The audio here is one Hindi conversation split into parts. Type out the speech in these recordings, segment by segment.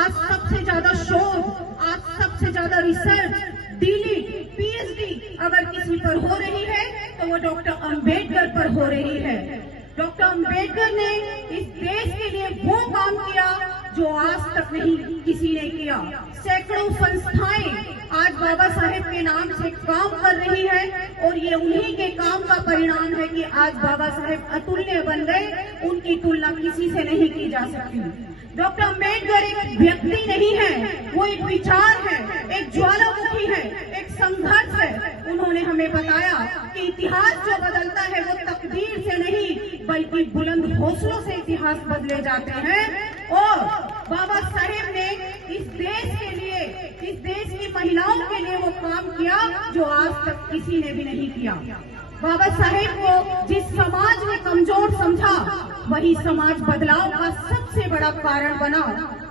आज सबसे ज्यादा शोध, आज सबसे ज्यादा रिसर्च, डीलिट, पीएचडी अगर किसी पर हो रही है तो वो डॉक्टर अंबेडकर पर हो रही है। डॉक्टर अंबेडकर ने इस देश के लिए वो काम किया जो आज तक नहीं किसी ने किया। सैकड़ों संस्थाएं आज बाबा साहेब के नाम से काम कर रही है और ये उन्हीं के काम का परिणाम है कि आज बाबा साहेब अतुल्य बन गए। उनकी तुलना किसी से नहीं की जा सकती। डॉक्टर अंबेडकर एक व्यक्ति नहीं है, वो एक विचार है, एक ज्वालामुखी है, एक संघर्ष है। उन्होंने हमें बताया कि इतिहास जो बदलता है वो तकदीर से नहीं बल्कि बुलंद हौसलों से इतिहास बदले जाते हैं। और बाबा साहेब ने इस देश के लिए, इस देश की महिलाओं के लिए वो काम किया जो आज तक किसी ने भी नहीं किया। बाबा साहेब को जिस समाज ने कमजोर समझा वही समाज बदलाव का सबसे बड़ा कारण बना।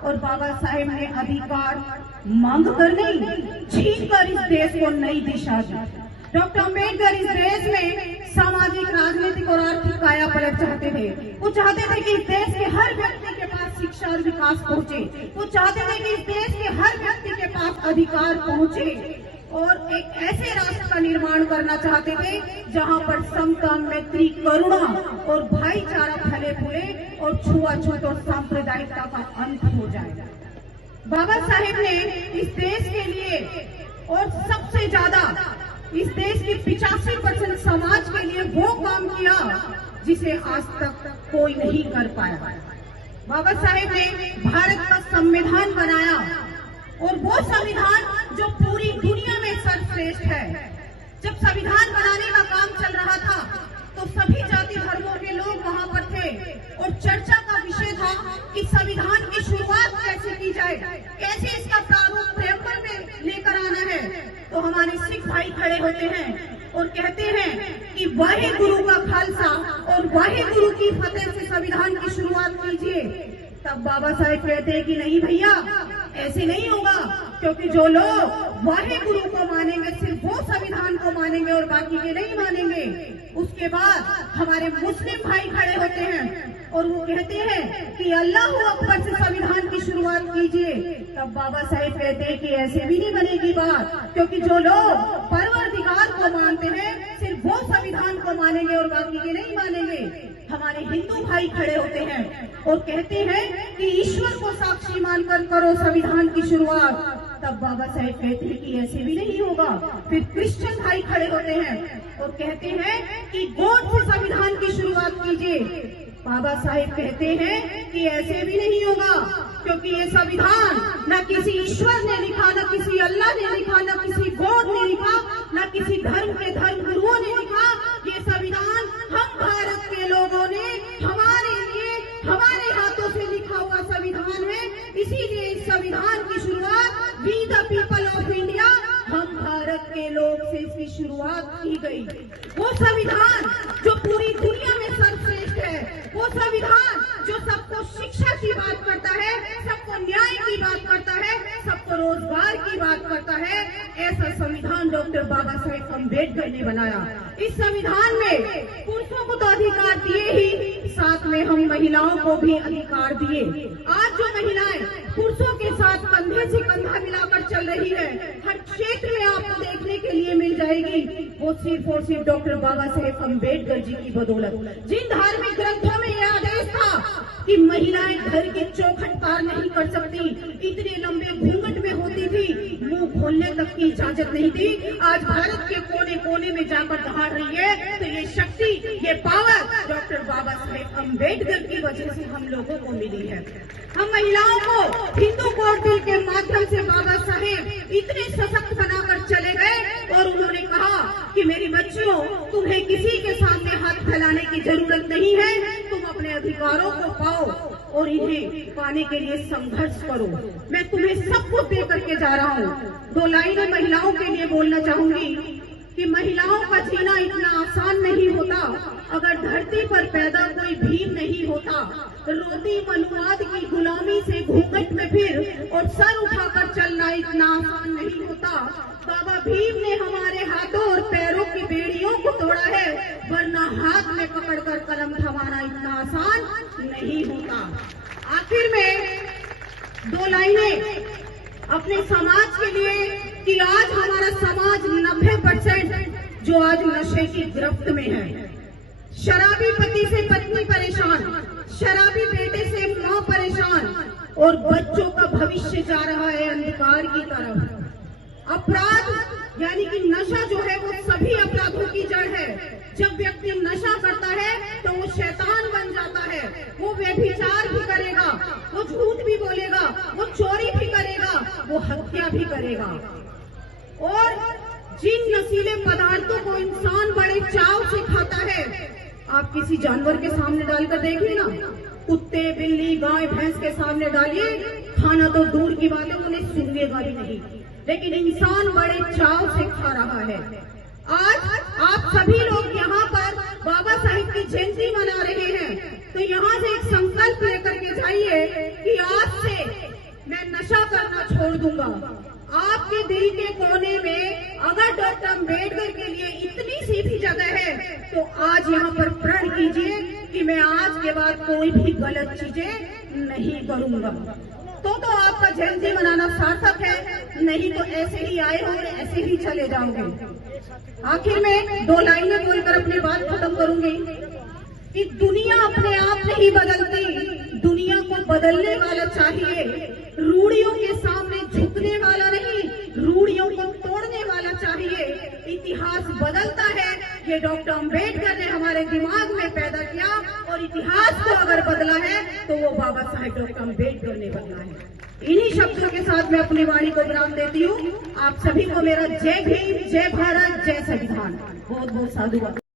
और बाबा साहेब ने अधिकार मांग कर नहीं, छीन कर इस देश को नई दिशा दी। डॉक्टर अंबेडकर इस देश में सामाजिक, राजनीतिक और आर्थिक काया पलट चाहते थे। वो चाहते थे कि इस देश के हर व्यक्ति के पास शिक्षा और विकास पहुंचे। वो चाहते थे कि इस देश के हर व्यक्ति के पास अधिकार पहुंचे और एक ऐसे राष्ट्र का निर्माण करना चाहते थे जहां पर समता, मैत्री, करुणा और भाईचारा फले फूले और छुआछूत और सांप्रदायिकता का अंत हो जाए। बाबा साहेब ने इस देश के लिए और सबसे ज्यादा इस देश के 85% समाज के लिए वो काम किया जिसे आज तक कोई नहीं कर पाया। बाबा साहेब ने भारत का संविधान बनाया और वो संविधान जो पूरी दुनिया में सर्वश्रेष्ठ है। जब संविधान बनाने का काम चल रहा था तो सभी जाति धर्मों के लोग वहां पर थे और चर्चा का विषय था कि संविधान की शुरुआत कैसे की जाए, कैसे इसका प्रारूप प्रेमपत्र में लेकर आना है। तो हमारे सिख भाई खड़े होते हैं और कहते हैं कि वाहे गुरु का खालसा और वाहे गुरु की फतेह से संविधान की शुरुआत कीजिए। तब बाबा साहेब कहते हैं कि नहीं भैया, ऐसे नहीं होगा, क्योंकि जो लोग वाहे गुरु को मानेंगे सिर्फ वो संविधान को मानेंगे और बाकी के नहीं मानेंगे। उसके बाद हमारे मुस्लिम भाई खड़े होते हैं और वो कहते हैं कि अल्लाहू अकबर से संविधान की शुरुआत कीजिए। तब बाबा साहेब कहते हैं कि ऐसे भी नहीं बनेगी बात, क्योंकि जो लोग परवरदिगार को मानते हैं सिर्फ वो संविधान को मानेंगे और बाकी के नहीं मानेंगे। हमारे हिंदू भाई खड़े होते हैं और कहते हैं कि ईश्वर को साक्षी मानकर करो संविधान की शुरुआत। तब बाबा साहेब कहते हैं कि ऐसे भी नहीं होगा। फिर क्रिश्चियन भाई खड़े होते हैं और कहते हैं कि गॉड से संविधान की शुरुआत कीजिए। बाबा साहेब कहते हैं कि ऐसे भी नहीं होगा, क्योंकि ये संविधान न किसी ईश्वर ने लिखा, न किसी अल्लाह ने लिखा, न किसी गॉड ने लिखा, न किसी धर्म के धर्म गुरुओं ने लिखा। ये संविधान हम भारत के लोगों ने हमारे लिए, हमारे हाथों से लिखा हुआ संविधान है। इसीलिए इस संविधान की शुरुआत we the people of India, हम भारत के लोग से इसकी शुरुआत की गई। वो संविधान जो पूरी दुनिया में सर्वश्रेष्ठ है, वो संविधान जो सबको शिक्षा की बात करता है, सबको न्याय की बात करता है, सबको रोजगार की बात करता है, ऐसा संविधान डॉक्टर बाबा साहेब अम्बेडकर ने बनाया। इस संविधान में पुरुषों को तो अधिकार दिए ही, साथ में हम महिलाओं को भी अधिकार दिए। आज जो महिलाएं पुरुषों के साथ कंधे से कंधा मिलाकर चल रही है, हर क्षेत्र में आपको देखने के लिए मिल जाएगी, वो सिर्फ और सिर्फ डॉक्टर बाबा साहेब अम्बेडकर जी की बदौलत। जिन धार्मिक ग्रंथों में यह आदेश था कि महिलाएं घर के चौखट पार नहीं कर सकती, इतने लंबे घूंघट में होती थी, मुंह खोलने तक की इजाजत नहीं थी, आज भारत के कोने कोने में जाकर दहाड़ रही है। तो ये शक्ति, ये पावर डॉक्टर बाबा साहेब अम्बेडकर की वजह से हम लोगों को मिली है। हम महिलाओं को हिंदू कोड बिल के माध्यम से बाबा साहेब इतने सशक्त बनाकर चले गए और उन्होंने कहा कि मेरी बच्चियों, तुम्हें किसी के सामने हाथ फैलाने की जरूरत नहीं है, तुम अपने अधिकारों को पाओ और इन्हें पाने के लिए संघर्ष करो। मैं तुम्हें सब कुछ दे करके जा रहा हूँ। 2 लाइनें महिलाओं के लिए बोलना चाहूंगी कि महिलाओं का जीना इतना आसान नहीं होता। अगर धरती पर पैदा कोई भीम नहीं होता, रोटी मनुवाद की गुलामी से घूंघट में फिर और सर उठाकर चलना इतना आसान नहीं होता। बाबा भीम ने हमारे हाथों और पैरों की बेड़ियों को तोड़ा है, वरना हाथ में पकड़कर कलम थमाना इतना आसान नहीं होता। आखिर में दो लाइनें अपने समाज के लिए कि आज हमारा समाज 90% जो आज नशे की गिरफ्त में है। शराबी पति से पत्नी परेशान, शराबी बेटे से मां परेशान और बच्चों का भविष्य जा रहा है अंधकार की तरफ। अपराध यानी कि नशा जो है वो सभी अपराधों की जड़ है। जब व्यक्ति नशा करता है तो वो शैतान बन जाता है, वो व्यभिचार भी करेगा, वो झूठ भी बोलेगा, वो चोरी भी करेगा, वो हत्या भी करेगा। और जिन नशीले पदार्थों को इंसान बड़े चाव से खाता है, आप किसी जानवर के सामने डालकर देखिए ना, कुत्ते बिल्ली गाय भैंस के सामने डालिए, खाना तो दूर की बात है, उन्हें सूंघेगा भी नहीं, लेकिन इंसान बड़े चाव से खा रहा है। आज आप सभी लोग यहाँ पर बाबा साहिब की जयंती मना रहे हैं, तो यहाँ से एक संकल्प लेकर के जाइए कि आज से मैं नशा करना छोड़ दूंगा। आपके दिल के कोने में अगर डॉक्टर अम्बेडकर के लिए इतनी सी भी जगह है तो आज यहाँ पर प्रण कीजिए कि मैं आज के बाद कोई भी गलत चीजें नहीं करूंगा। तो आपका जयंती मनाना सार्थक है, नहीं तो ऐसे ही आए हो और ऐसे ही चले जाओगे। आखिर में दो लाइनें बोलकर अपनी बात खत्म करूंगी कि दुनिया अपने आप नहीं बदलती, दुनिया को बदलने वाला चाहिए। रूढ़ियों के सामने झुकने वाला नहीं, रूढ़ियों को तोड़ने वाला चाहिए। इतिहास बदलता है, ये डॉक्टर अम्बेडकर ने हमारे दिमाग में पैदा किया, और इतिहास को अगर बदला है तो वो बाबा साहेब डॉक्टर अम्बेडकर ने बदला है। इन्हीं शब्दों के साथ मैं अपनी वाणी को विराम देती हूँ। आप सभी को मेरा जय भीम, जय भारत, जय संविधान। बहुत बहुत साधुवाद।